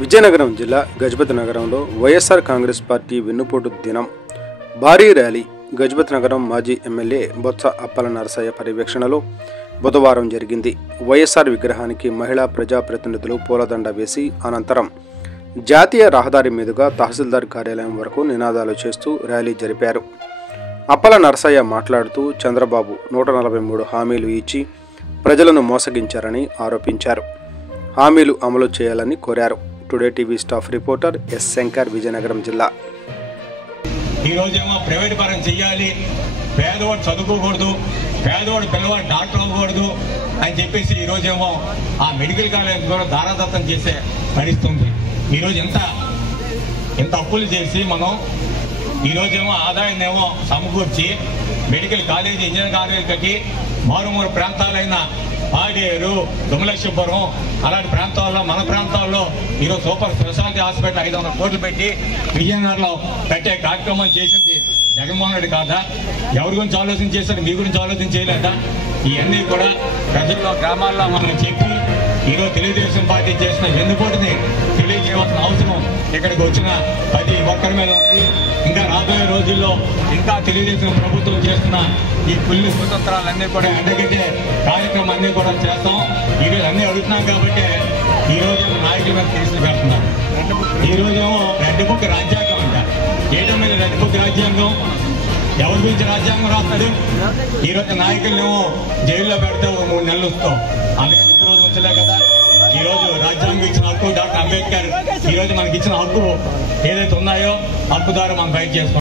విజయనగరం జిల్లా గజపతి నగరంలో వైఎస్ఆర్ కాంగ్రెస్ పార్టీ వెన్నుపోటు దినం భారీ ర్యాలీ గజపతి నగరం మాజీ ఎమ్మెల్యే బొత్స అప్పల నరసయ్య పర్యవేక్షణలో బుధవారం జరిగింది. వైఎస్ఆర్ విగ్రహానికి మహిళా ప్రజాప్రతినిధులు పూలదండ వేసి అనంతరం జాతీయ రహదారి మీదుగా తహసీల్దార్ కార్యాలయం వరకు నినాదాలు చేస్తూ ర్యాలీ జరిపారు. అప్పల నరసయ్య మాట్లాడుతూ చంద్రబాబు 143 హామీలు ఇచ్చి ప్రజలను మోసగించారని ఆరోపించారు. హామీలు అమలు చేయాలని కోరారు. Today TV staff reporter yes Shankar, Vizianagaram జిల్లా. ఈ రోజేమో ప్రైవేట్ పరం చెయ్యాలి, పేదవాడు చదువుకోకూడదు, పేదవాడు పిల్లవాడు డాక్టర్ అవ్వకూడదు అని చెప్పేసి ఈ రోజేమో ఆ మెడికల్ కాలేజ్ కూడా దారాదత్తం చేసే పరిస్థితుంది. ఈరోజు ఎంత అప్పులు చేసి మనం ఈరోజేమో ఆదాయాన్ని ఏమో సమకూర్చి మెడికల్ కాలేజీ, ఇంజనీరింగ్ కాలేజీలకి మారుమూరు ప్రాంతాలైన పాడేరు, దుమలక్ష్మపురం అలాంటి ప్రాంతాల్లో మన ప్రాంతాల్లో ఈరోజు సూపర్ స్పెషాలిటీ హాస్పిటల్ 500 కోట్లు పెట్టి విజయనగరంలో పెట్టే కార్యక్రమం చేసింది జగన్మోహన్ రెడ్డి కాదా? ఎవరి గురించి ఆలోచన చేశారు? మీ గురించి ఆలోచన చేయలేదా? ఇవన్నీ కూడా ప్రజల్లో, గ్రామాల్లో మనం చెప్పి ఈరోజు తెలుగుదేశం పార్టీ చేసిన వెన్నుపోటుని తెలియజేయవలసిన అవసరం ఇక్కడికి వచ్చిన ప్రతి ఒక్కరి మీద ఉంది. ఇంకా రాబోయే రోజుల్లో ఇంకా తెలుగుదేశం ప్రభుత్వం చేస్తున్న ఈ పుల్లి స్వతంత్రాలన్నీ కూడా ఎండగట్టే కార్యక్రమం అన్నీ కూడా చేస్తాం. ఈరోజు అన్నీ అడుగుతున్నాం కాబట్టి ఈరోజు నాయకుల మీద కేసులు పెడుతున్నారు. ఈరోజేమో రెడ్ బుక్ రాజ్యాంగం అంట. ఏటో మీద రెడ్ బుక్ రాజ్యాంగం ఎవరి గురించి రాజ్యాంగం రాస్తాడు? ఈరోజు నాయకులను జైల్లో పెడితే 3 నెలలు వస్తాం. అందుకని రోజు ఉంచలే కదా. ఈ రోజు రాజ్యాంగం ఇచ్చిన హక్కు, డాక్టర్ అంబేద్కర్ ఈ రోజు మనకి ఇచ్చిన హక్కు ఏదైతే ఉన్నాయో హక్కు ద్వారా మనం ఫైట్ చేసుకోవాలి.